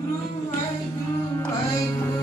I grew, I grew, I Guru.